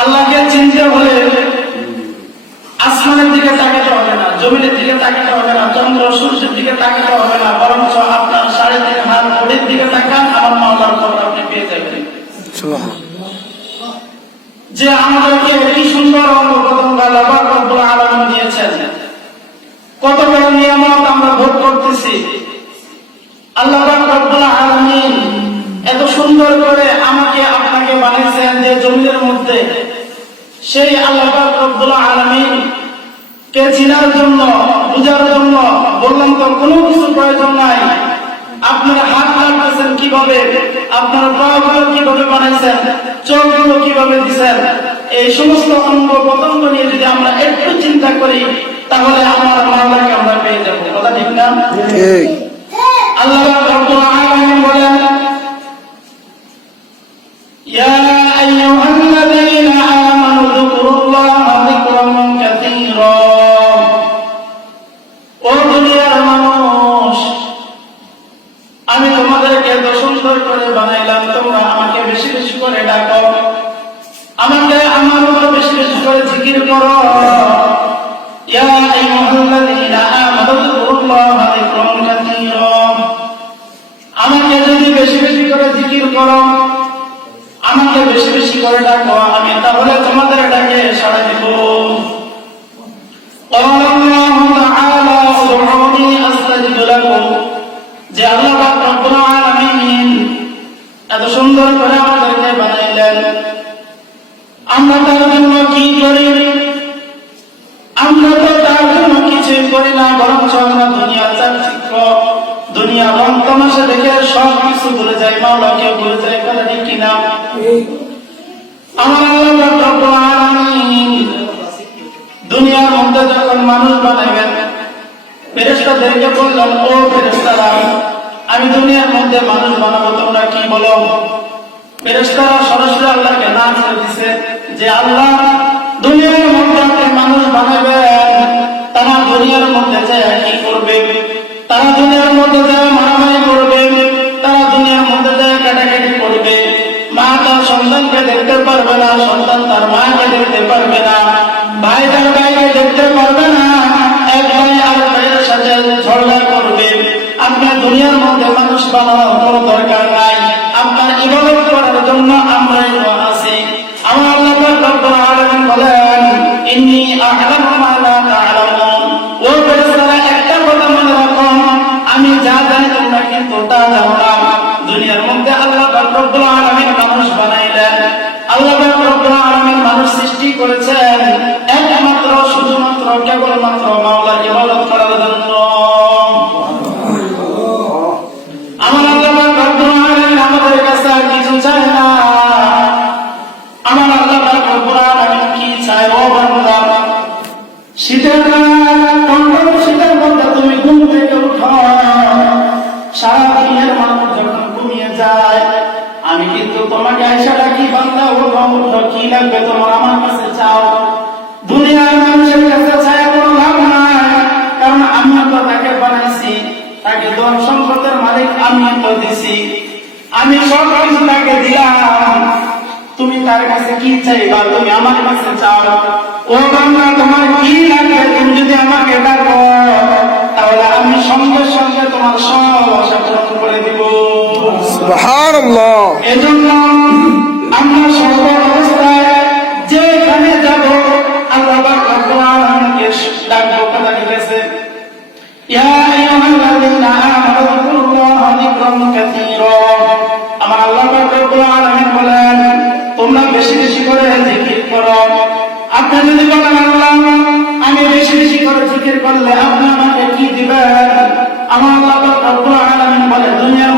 আল্লাহকে চিনতে হলে আসমানের দিকে তাকাতে হবে না, জমিনের দিকে তাকাতে হবে না, চন্দ্র সূর্যের দিকে তাকাতে হবে না, বরঞ্চ আপনার 3.5 হাত ঘড়ির দিকে তাকান, আমার মাওলার খবর আপনি পেয়ে যাবেন। যে আমাদেরকে কি সুন্দর অঙ্গ প্রত্যঙ্গ আল্লাহ রাব্বুল আলামিন দিয়েছেন, কত বড় নিয়ামত আমরা ভোগ করতেছি। আল্লাহ রাব্বুল আলামিন এত সুন্দর করে আমাকে আপনাকে বানিয়েছেন যে জমিনের মধ্যে, সেই আল্লাহ রাব্বুল আলামিন কে চিনার জন্য, বুঝার জন্য বললাম তো কোনো কিছু প্রয়োজন নাই। আপনার হাত নাড়তেছেন কিভাবে, আপনার পাগুলো কিভাবে বানাইছেন, চোখগুলো কিভাবে দিচ্ছেন, এই সমস্ত অঙ্গ প্রত্যঙ্গ নিয়ে যদি আমরা একটু চিন্তা করি তাহলে আমার মাওলাকে আমরা পেয়ে যাবো। কথা ঠিক না? আল্লাহ রাব্বুল আলামিন বলেন, ইয়া আইয়ুহাল্লাযীনা আমানু যকুরুল্লাহা যিকরান কাসীরা। ও দুনিয়ার মানুষ, আমি তোমাদেরকে এত সুন্দর করে বানাইলাম, তোমরা আমাকে বেশি বেশি করে ডাকো, আমাকে আমার উপর বেশি বেশি করে জিকির করো। ইয়া আইয়ুহাল্লাযীনা আমানু যকুরুল্লাহা যিকরান কাসীরা। আমাকে যদি বেশি বেশি করে জিকির করো, আমাকে বেশি বেশি করে ডাকো, আমি তাহলে তোমাদের ডাকে সাড়া দিব। আল্লাহু তাআলা উদউনি আস্তাজিব লাকুম। যে আল্লাহ রাব্বুল আলামিন এত সুন্দর করে আমাদেরকে বানাইলেন, আমরা তার জন্য কি করি? আমরা তো তার জন্য কিছুই করি না, বরঞ্চ আমরা দুনিয়া চাকচিক্য, দুনিয়া রং তামাশা দেখে সব কিছু ভুলে যাই, মাওলাকে ভুলে যাই। কথা ঠিক কিনা? আমার আল্লাহ রাব্বুল আলামিন দুনিয়ার মধ্যে যখন মানুষ বানাইবেন, ফেরেশতাদেরকে বললেন, ও ফেরেশতারা, আমি দুনিয়ার মধ্যে মানুষ বানাবো, তোমরা কি বলো? ফেরেশতারা সরাসরি আল্লাহকে না করে দিছে যে আল্লাহ, দুনিয়ার মধ্যে আপনি মানুষ বানাবেন, তারা দুনিয়ার মধ্যে যায় কি করবে? তারা দুনিয়ার মধ্যে যায় মারামারি করবে, তারা দুনিয়ার মধ্যে যায় কাটাকাটি করবে। মা তার সন্তানকে দেখতে পারবে না, সন্তান তার মাকে দেখতে পারবে না, ভাই তার ভাইকে দেখতে পারবে না, এক ভাই আর ভাইয়ের সাথে ঝগড়া করবে। আপনার দুনিয়ার মধ্যে মানুষ বানানোর কোনো দরকার নাই, আপনার ইবাদত করার জন্য আমরাই তো আছি। আমার আল্লাহ রাব্বুল আলামিন বলেন, ইন্নী আ'লামু মা লা তা'লামুন। ও ফেরেশতারা, একটা কথা মনে রাখো, আমি যা জানি তোমরা কিন্তু তা জানো না। দুনিয়ার মধ্যে আল্লাহ রাব্বুল আলামিন মানুষ বানাইলেন, আল্লাহ রাব্বুল আলামিন মানুষ সৃষ্টি করেছেন একমাত্র শুধুমাত্র কেবলমাত্র মাওলার ইবাদত করার জন্য। আমার আল্লাহ রাব্বুল আলামিন আমাদের কাছে আর কিছু চায় না। আমার আল্লাহ রাব্বুল আলামিন কি চায়? ও বান্দা, শীতের শীতের মধ্যে তুমি ঘুম থেকে উঠো, সারাদিনের মানুষ যখন ঘুমিয়ে যায়, আমি কিন্তু তোমাকে আয়সা ডাকি, বান্দা ওঠো ওঠো, কি লাগবে তোমার আমার কাছে চাও। দুনিয়ার মানুষের কাছে চায় কোনো লাভ নাই, কারণ আমি তো তাকে বানাইছি, তাকে ধন সম্পদের মালিক আমি তো দিছি, আমি সব কিছু তাকে দিলাম। তুমি তার কাছে কি চাইবা? তুমি আমার কাছে চাও। ও বান্দা, তোমার কি লাগবে? তুমি যদি আমাকে ডাকো তাহলে আমি সঙ্গে সঙ্গে তোমার সব আশা পূরণ করে দিব। সুবহানাল্লাহ। এজন্য আমরা সর্ব অবস্থায় যেখানে যাব আল্লাহ রাব্বুল আলামিনকে ডাকবো। কথা ঠিক আছে? ইয়া আইয়ুহাল্লাযীনা আমানু যকুরুল্লাহা যিকরান কাসীরা। আমার আল্লাহ রাব্বুল আলামিন বলেন, তোমরা বেশি বেশি করে জিকির করো। আপনি যদি বলেন আল্লাহ, আমি বেশি বেশি করে জিকির করলে আপনি আমাকে কি দিবেন? আমার আল্লাহ রাব্বুল আলামিন বলে, দুনিয়ার